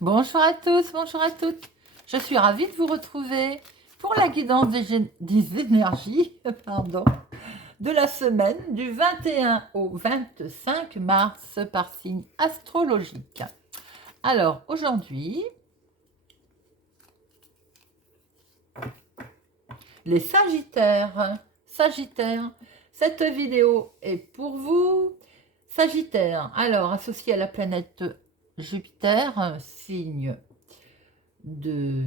Bonjour à tous, bonjour à toutes. Je suis ravie de vous retrouver pour la guidance des énergies pardon, de la semaine du 21 au 25 mars par signe astrologique. Alors aujourd'hui, les Sagittaires. Sagittaire, cette vidéo est pour vous. Sagittaire, alors associé à la planète Jupiter, signe de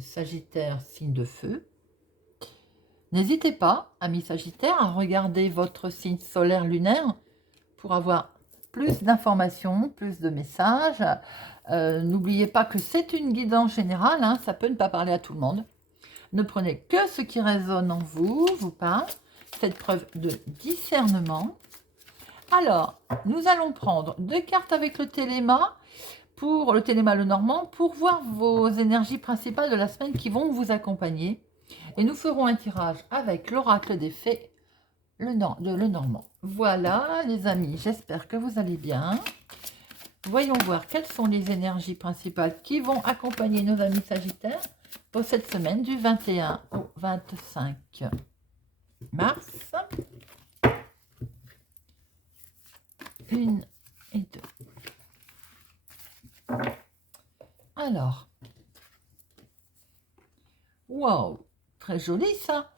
Sagittaire, signe de feu. N'hésitez pas, amis Sagittaires, à regarder votre signe solaire lunaire pour avoir plus d'informations, plus de messages. N'oubliez pas que c'est une guidance générale, hein, ça peut ne pas parler à tout le monde. Ne prenez que ce qui résonne en vous, vous parle. Faites preuve de discernement. Alors, nous allons prendre 2 cartes avec le téléma, pour le téléma Lenormand, pour voir vos énergies principales de la semaine qui vont vous accompagner. Et nous ferons un tirage avec l'oracle des fées de Lenormand. Voilà les amis, j'espère que vous allez bien. Voyons voir quelles sont les énergies principales qui vont accompagner nos amis Sagittaires pour cette semaine du 21 au 25 mars. 1 et 2. Alors, wow, très joli ça.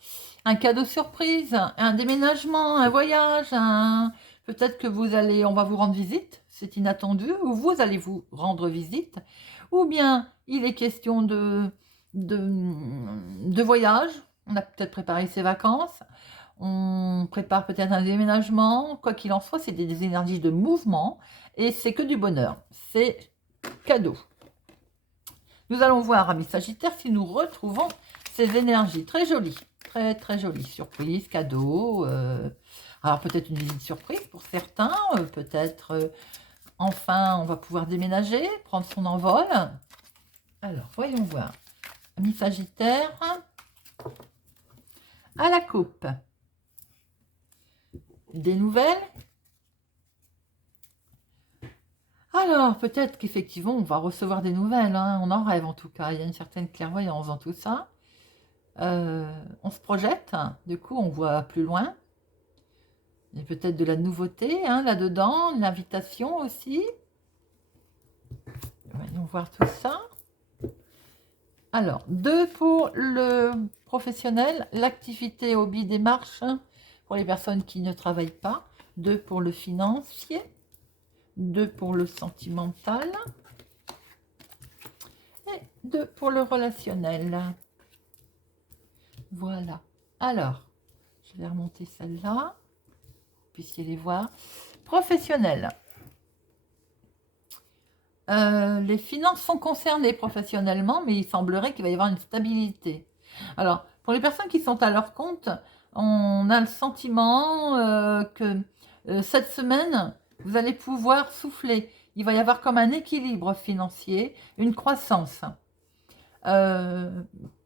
Un cadeau surprise, un déménagement, un voyage, peut-être que on va vous rendre visite, c'est inattendu, ou vous allez vous rendre visite, ou bien il est question de voyage, on a peut-être préparé ses vacances, on prépare peut-être un déménagement, quoi qu'il en soit, c'est des énergies de mouvement, et c'est que du bonheur, c'est cadeau. Nous allons voir, amis Sagittaires, si nous retrouvons ces énergies très jolies. Très très jolie surprise, cadeau, alors peut-être une visite surprise pour certains, peut-être enfin on va pouvoir déménager, prendre son envol. Alors voyons voir, amis Sagittaire, à la coupe, des nouvelles. Alors peut-être qu'effectivement on va recevoir des nouvelles, hein. On en rêve en tout cas, il y a une certaine clairvoyance dans tout ça. On se projette, du coup on voit plus loin. Il y a peut-être de la nouveauté hein, là-dedans, l'invitation aussi. Voyons voir tout ça. Alors, 2 pour le professionnel, l'activité, hobby, démarche, pour les personnes qui ne travaillent pas. 2 pour le financier. 2 pour le sentimental. Et 2 pour le relationnel. Voilà. Alors, je vais remonter celle-là. Puissiez les voir. Professionnel. Les finances sont concernées professionnellement, mais il semblerait qu'il va y avoir une stabilité. Alors, pour les personnes qui sont à leur compte, on a le sentiment que cette semaine, vous allez pouvoir souffler. Il va y avoir comme un équilibre financier, une croissance.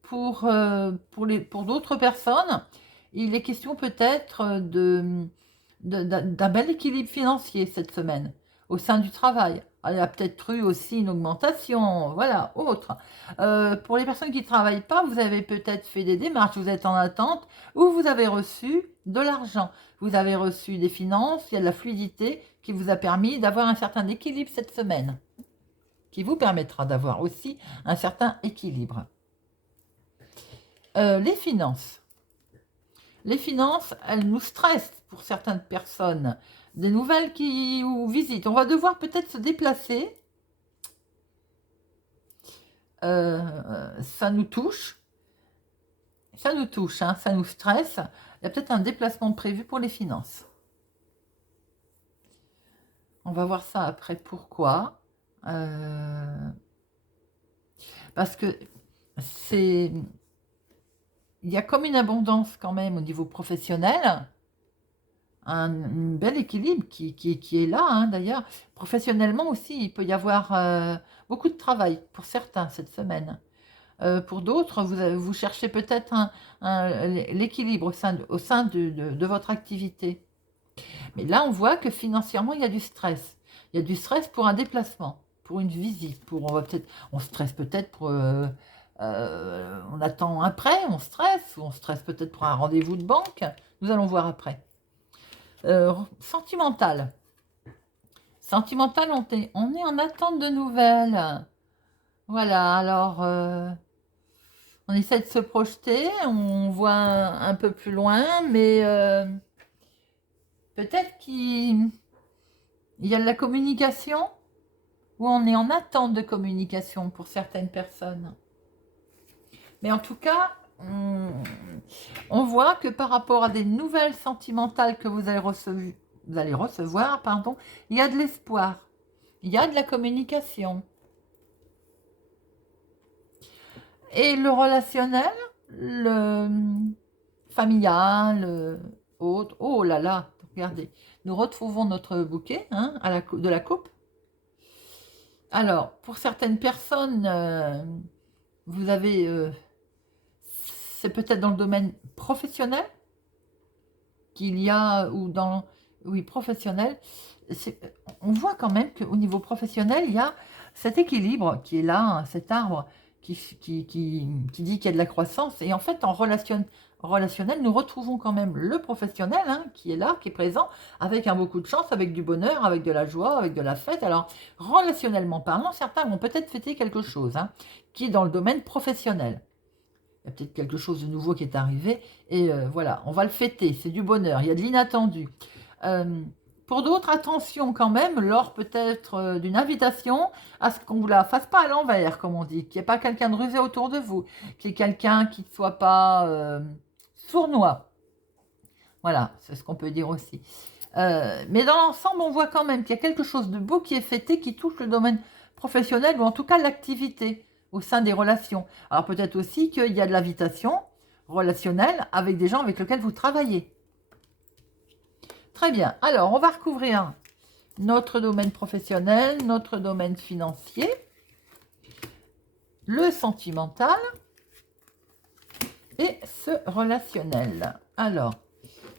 Pour d'autres personnes, il est question peut-être d'un bel équilibre financier cette semaine au sein du travail. Il y a peut-être eu aussi une augmentation, voilà, autre. Pour les personnes qui ne travaillent pas, vous avez peut-être fait des démarches, vous êtes en attente, ou vous avez reçu de l'argent. Vous avez reçu des finances, il y a de la fluidité qui vous a permis d'avoir un certain équilibre cette semaine, qui vous permettra d'avoir aussi un certain équilibre. Les finances. Les finances, elles nous stressent pour certaines personnes. Des nouvelles qui ou visitent. On va devoir peut-être se déplacer. Ça nous touche. Ça nous touche, hein, ça nous stresse. Il y a peut-être un déplacement prévu pour les finances. On va voir ça après. Pourquoi parce que c'est... Il y a comme une abondance quand même au niveau professionnel. Un bel équilibre qui est là, hein, d'ailleurs. Professionnellement aussi, il peut y avoir beaucoup de travail pour certains cette semaine. Pour d'autres, vous cherchez peut-être l'équilibre au sein de votre activité. Mais là, on voit que financièrement, il y a du stress. Il y a du stress pour un déplacement. pour une visite, on stresse peut-être pour... on attend un prêt, on stresse, ou on stresse peut-être pour un rendez-vous de banque. Nous allons voir après. Sentimental. Sentimental, on est en attente de nouvelles. Voilà, alors on essaie de se projeter, on voit un peu plus loin, mais peut-être qu'il y a de la communication, ou on est en attente de communication pour certaines personnes. Mais en tout cas, on voit que par rapport à des nouvelles sentimentales que vous allez recevoir, pardon, il y a de l'espoir, il y a de la communication. Et le relationnel, le familial, autre. Oh là là, regardez. Nous retrouvons notre bouquet hein, de la coupe. Alors, pour certaines personnes, vous avez... c'est peut-être dans le domaine professionnel qu'il y a, ou dans... Oui, professionnel. On voit quand même qu'au niveau professionnel, il y a cet équilibre qui est là, hein, cet arbre qui dit qu'il y a de la croissance. Et en fait, en relationnel, nous retrouvons quand même le professionnel hein, qui est là, qui est présent, avec un beaucoup de chance, avec du bonheur, avec de la joie, avec de la fête. Alors, relationnellement parlant, certains vont peut-être fêter quelque chose hein, qui est dans le domaine professionnel. Il y a peut-être quelque chose de nouveau qui est arrivé. Et voilà, on va le fêter. C'est du bonheur. Il y a de l'inattendu. Pour d'autres, attention quand même, lors peut-être d'une invitation, à ce qu'on ne vous la fasse pas à l'envers, comme on dit. Qu'il n'y ait pas quelqu'un de rusé autour de vous. Qu'il y ait quelqu'un qui ne soit pas sournois. Voilà, c'est ce qu'on peut dire aussi. Mais dans l'ensemble, on voit quand même qu'il y a quelque chose de beau qui est fêté, qui touche le domaine professionnel, ou en tout cas l'activité au sein des relations. Alors peut-être aussi qu'il y a de l'invitation relationnelle avec des gens avec lesquels vous travaillez. Très bien. Alors, on va recouvrir notre domaine professionnel, notre domaine financier, le sentimental et ce relationnel. Alors,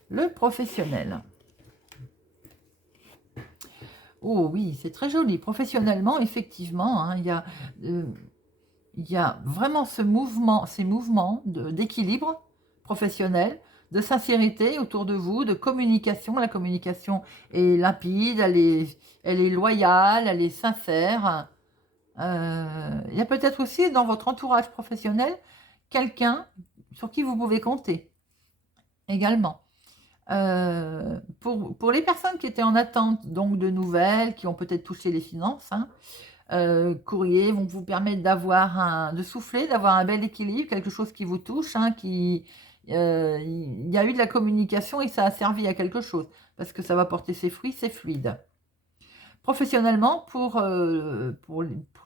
le professionnel. Oh oui, c'est très joli. Professionnellement, effectivement, hein, il y a vraiment ces mouvements d'équilibre professionnel, de sincérité autour de vous, de communication. La communication est limpide, elle est loyale, elle est sincère. Il y a peut-être aussi dans votre entourage professionnel quelqu'un sur qui vous pouvez compter également. Pour les personnes qui étaient en attente donc de nouvelles, qui ont peut-être touché les finances, hein, courriers vont vous permettre de souffler, d'avoir un bel équilibre, quelque chose qui vous touche, hein, il y a eu de la communication et ça a servi à quelque chose, parce que ça va porter ses fruits, c'est fluide. Professionnellement, pour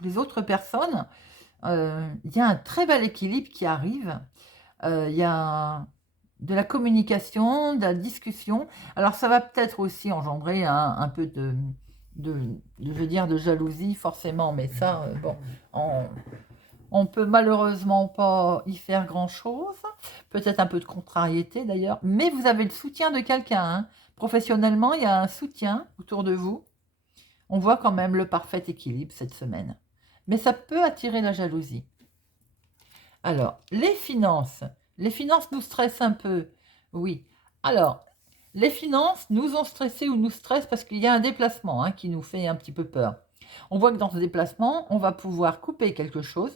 les autres personnes, il y a un très bel équilibre qui arrive. Il y a de la communication, de la discussion. Alors ça va peut-être aussi engendrer un peu je veux dire, de jalousie forcément, mais ça, bon, on peut malheureusement pas y faire grand-chose. Peut-être un peu de contrariété d'ailleurs, mais vous avez le soutien de quelqu'un. Hein. Professionnellement, il y a un soutien autour de vous. On voit quand même le parfait équilibre cette semaine. Mais ça peut attirer la jalousie. Alors, les finances. Les finances nous stressent un peu. Oui. Alors, les finances nous ont stressés ou nous stressent parce qu'il y a un déplacement hein, qui nous fait un petit peu peur. On voit que dans ce déplacement, on va pouvoir couper quelque chose.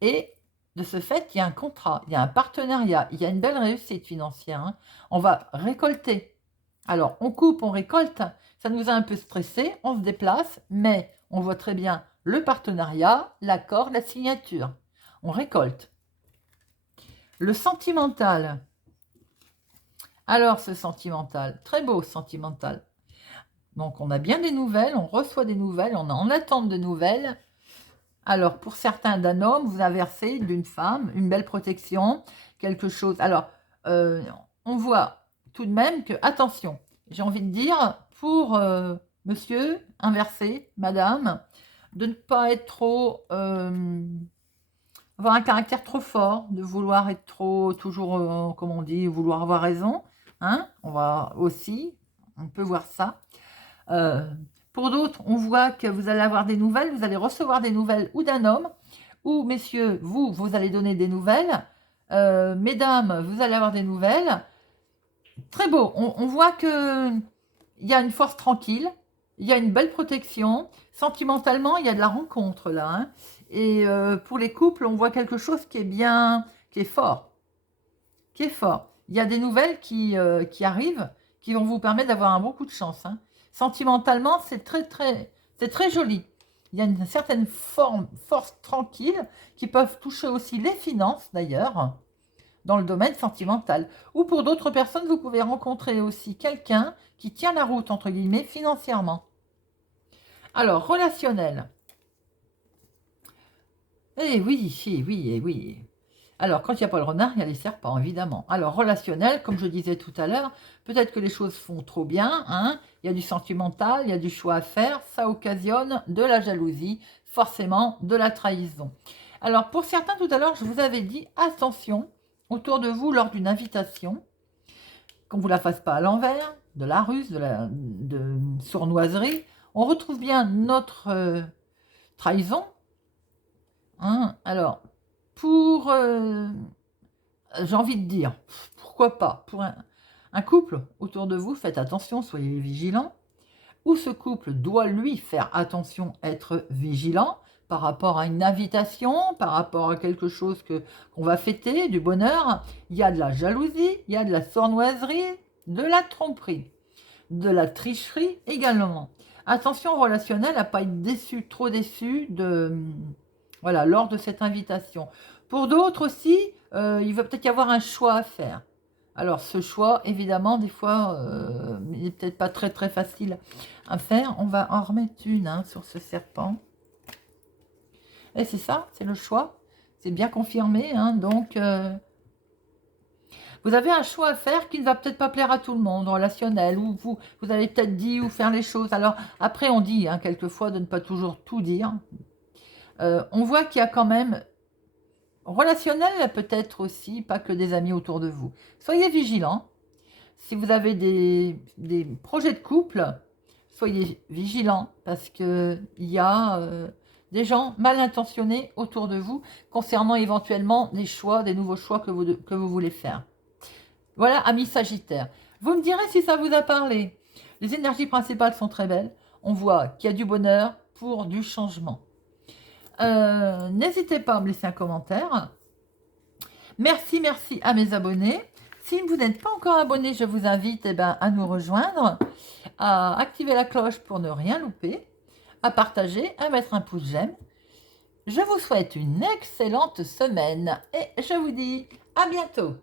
Et de ce fait, il y a un contrat, il y a un partenariat, il y a une belle réussite financière. Hein. On va récolter. Alors, on coupe, on récolte. Ça nous a un peu stressé, on se déplace, mais on voit très bien le partenariat, l'accord, la signature. On récolte. Le sentimental. Alors, ce sentimental, très beau sentimental. Donc, on a bien des nouvelles, on reçoit des nouvelles, on est en attente de nouvelles. Alors, pour certains d'un homme, vous inversez d'une femme, une belle protection, quelque chose. Alors, on voit tout de même que, attention, j'ai envie de dire, pour monsieur, inversé, madame, de ne pas être trop... avoir un caractère trop fort, de vouloir être trop, toujours, comme on dit, vouloir avoir raison. Hein, on peut voir ça. Pour d'autres, on voit que vous allez avoir des nouvelles, vous allez recevoir des nouvelles ou d'un homme, ou messieurs, vous allez donner des nouvelles. Mesdames, vous allez avoir des nouvelles. Très beau. On voit que il y a une force tranquille, il y a une belle protection. Sentimentalement, il y a de la rencontre là. Hein. Et pour les couples, on voit quelque chose qui est bien, qui est fort. Qui est fort. Il y a des nouvelles qui arrivent, qui vont vous permettre d'avoir un bon coup de chance. Hein. Sentimentalement, c'est très joli. Il y a une certaine force tranquille qui peuvent toucher aussi les finances d'ailleurs, dans le domaine sentimental. Ou pour d'autres personnes, vous pouvez rencontrer aussi quelqu'un qui tient la route, entre guillemets, financièrement. Alors, relationnel. Eh oui, eh oui, eh oui. Alors, quand il n'y a pas le renard, il y a les serpents, évidemment. Alors, relationnel, comme je disais tout à l'heure, peut-être que les choses font trop bien, hein. Il y a du sentimental, il y a du choix à faire, ça occasionne de la jalousie, forcément de la trahison. Alors, pour certains, tout à l'heure, je vous avais dit, attention, autour de vous, lors d'une invitation, qu'on ne vous la fasse pas à l'envers, de la ruse, de sournoiserie, on retrouve bien notre trahison. Hein. Alors, pour, j'ai envie de dire, pourquoi pas, pour un couple autour de vous, faites attention, soyez vigilants. Ou ce couple doit lui faire attention, être vigilant par rapport à une invitation, par rapport à quelque chose qu'on va fêter, du bonheur. Il y a de la jalousie, il y a de la sournoiserie, de la tromperie, de la tricherie également. Attention relationnel à ne pas être déçu, trop déçu voilà, lors de cette invitation. Pour d'autres aussi, il va peut-être y avoir un choix à faire. Alors ce choix, évidemment, des fois, il n'est peut-être pas très très facile à faire. On va en remettre une sur ce serpent. Et c'est ça, c'est le choix. C'est bien confirmé. Hein, donc, vous avez un choix à faire qui ne va peut-être pas plaire à tout le monde, relationnel, ou vous avez peut-être dit ou faire les choses. Alors après, on dit quelquefois de ne pas toujours tout dire. On voit qu'il y a quand même relationnel, peut-être aussi, pas que des amis autour de vous. Soyez vigilants. Si vous avez des projets de couple, soyez vigilants parce qu'il y a des gens mal intentionnés autour de vous concernant éventuellement des choix, des nouveaux choix que vous voulez faire. Voilà, amis Sagittaires. Vous me direz si ça vous a parlé. Les énergies principales sont très belles. On voit qu'il y a du bonheur pour du changement. N'hésitez pas à me laisser un commentaire. Merci à mes abonnés. Si vous n'êtes pas encore abonné, je vous invite à nous rejoindre, à activer la cloche pour ne rien louper, à partager, à mettre un pouce j'aime. Je vous souhaite une excellente semaine et je vous dis à bientôt.